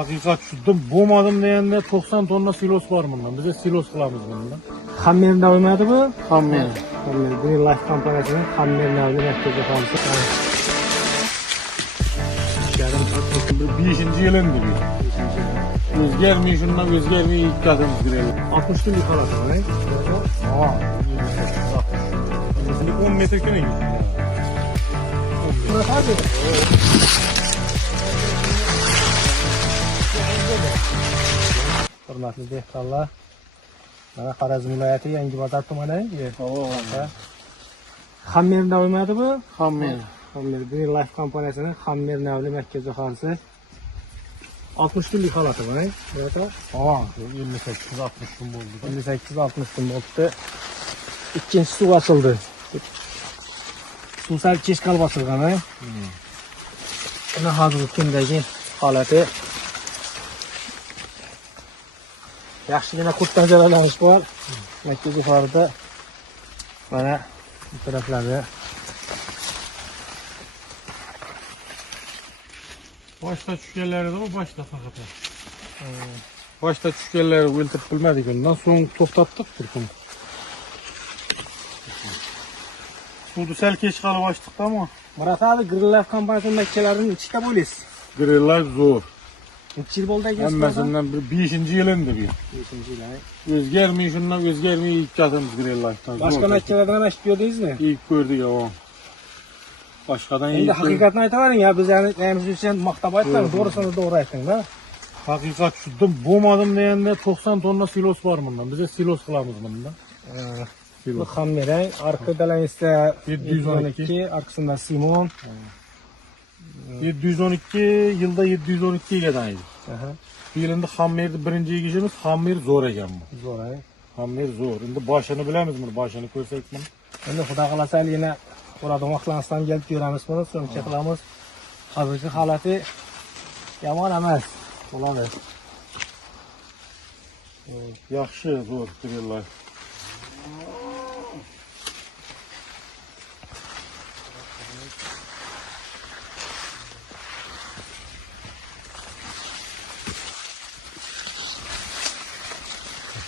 Hakikat şudum, boğmadım degende 90 tonna silos var bundan. Bize silos kılamız bundan. Hammer'de oynadı bu. Hammer. Hammer, Green Life kompaniyasının Hammer'de oynadı merkezi kalmışı. Bu 5. yılındı bir. Özgermeyi şundan özgermeyi ilk kadımız girelim. 60 gün yukarısı ne? Aa. 10 metre köne gidiyor. Burası abi. Hürmetli dehqonlar, mana Xorazm viloyati Yangibozor tumani. Hammer'de oynadı bu. Hammer. Hammer, Green Life kompaniyasının Hammer navli merkezi kalmışı. 60 günlük halatı bu ne? Burada. Aa, 58-60 gün oldu. 58-60 gün oldu. İkinci su açıldı. Su sel keşkal basılgan ha. Buna hazır kundagi holati. Yaxshigina qurtdan zararlanish bor. Merkez yuqorida mana bu taraflarda Başta tushganlari de bu başta fakat. Başta tushganlari o'ltirib bilmadik undan so'ng to'xtatdik turkum. Suvni sal kech qolib ochdik ama Murat abi Green Life kompaniyasının mekkelerini ichida bo'liz. grillar zo'r. Necha yil bo'ldi aka? Hammasidan bir 5. yılındı bir. 5-yil. Özgermeyi şundan özgermeyi ilk kadımız grillardan. Boshqa mekkelardan ham eshitib ko'rdingizmi? İlk gördük o. Başkadan Endi ilk haqiqatni aytavering ya, biz yanimiz uchun maqtab aytding, to'g'risini to'g'ri aytding-da. Hakikat şudum, boğmadım degende 90 tonna silos var bundan. Bize silos kılamız bundan. Bu Hammer'e, arkadan ise 712, 712, arkasında Simon. 712 yılda 712'ye gedaydı. Bir yılında Hammer'di birinci gişimiz Hammer zor eken bu. Zor ay. Hammer zor. Şimdi başını bilemiz bunu, başını koysak bunu. Endi xudo xolasa yine burada vaqtlansdan gelib ko'ramiz buni, so'ng qilamiz. Hozirgi holati yomon emas. Bo'ladi. Yaxşı zor grillar.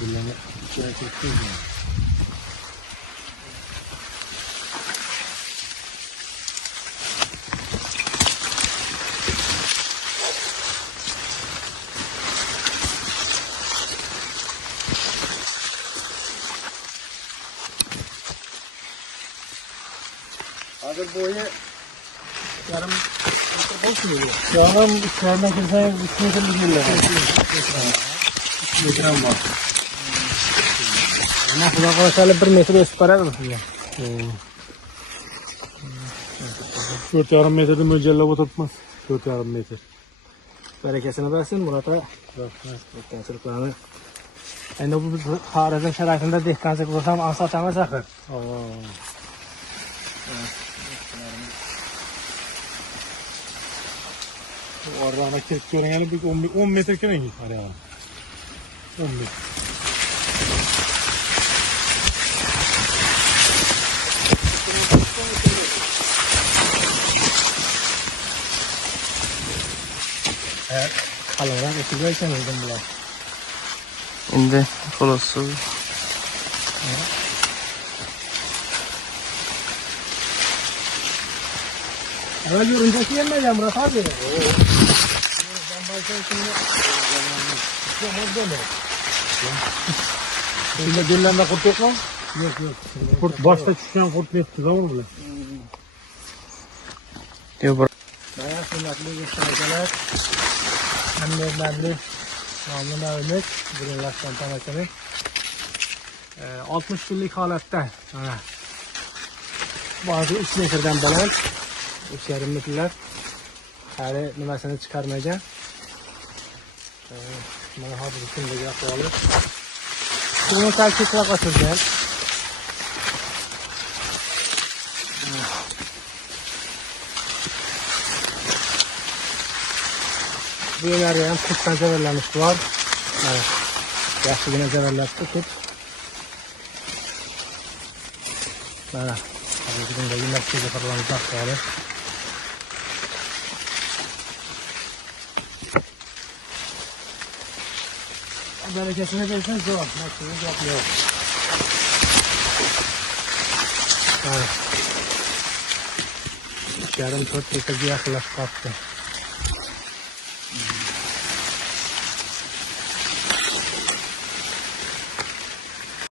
Bunları içeri çekeceğiz mi? Hazır boyu yarım metre olsun mu? Canım içerine girseniz 3 metre bir yerler. 3 metrem var. Ama xudo xolasa 1 metr o'sib boradi bu. 4,5 metrede möcellep oturtmaz. 4,5 metre. Berekesini versin Murat'a. Dehqonchiliklarni. Endi bu Xorazm sharoitida dehqonchilik qilsam ansat emas axir. Orada kirip görüneli bir 10 metre kene git araya. 10 metre. Qalınroq ekiga aytamiz bular. Endi xulossi Evvel yorumcaki yenmeyeceğim Murat abi. Şimdi göllerinde kurt yok mu? Yok yok. Kurt başta düşen kurt netti zaman bile. diyor. Bayağı hürmetli göstergeler. Hammer'lerli namlı övmek. Green Life kompaniyasının 60 günlük halatta. Bazı 3 metreden baland. 3,5 metrler. Her numarasını çıkarmayacağım. Bana hazır üstünde yapılı. Bunu takip ettireceğim. Bu yerlerde hem kurttan zeverlenmiş var. Evet. Yaşlı yine zeverler tutup. Evet. Tabii ki de yemek gibi fırlanacak yani. bereketini versin zor. Maksimum yapıyor. Yani. 3,5-4 litreye yaklaşık kaptı.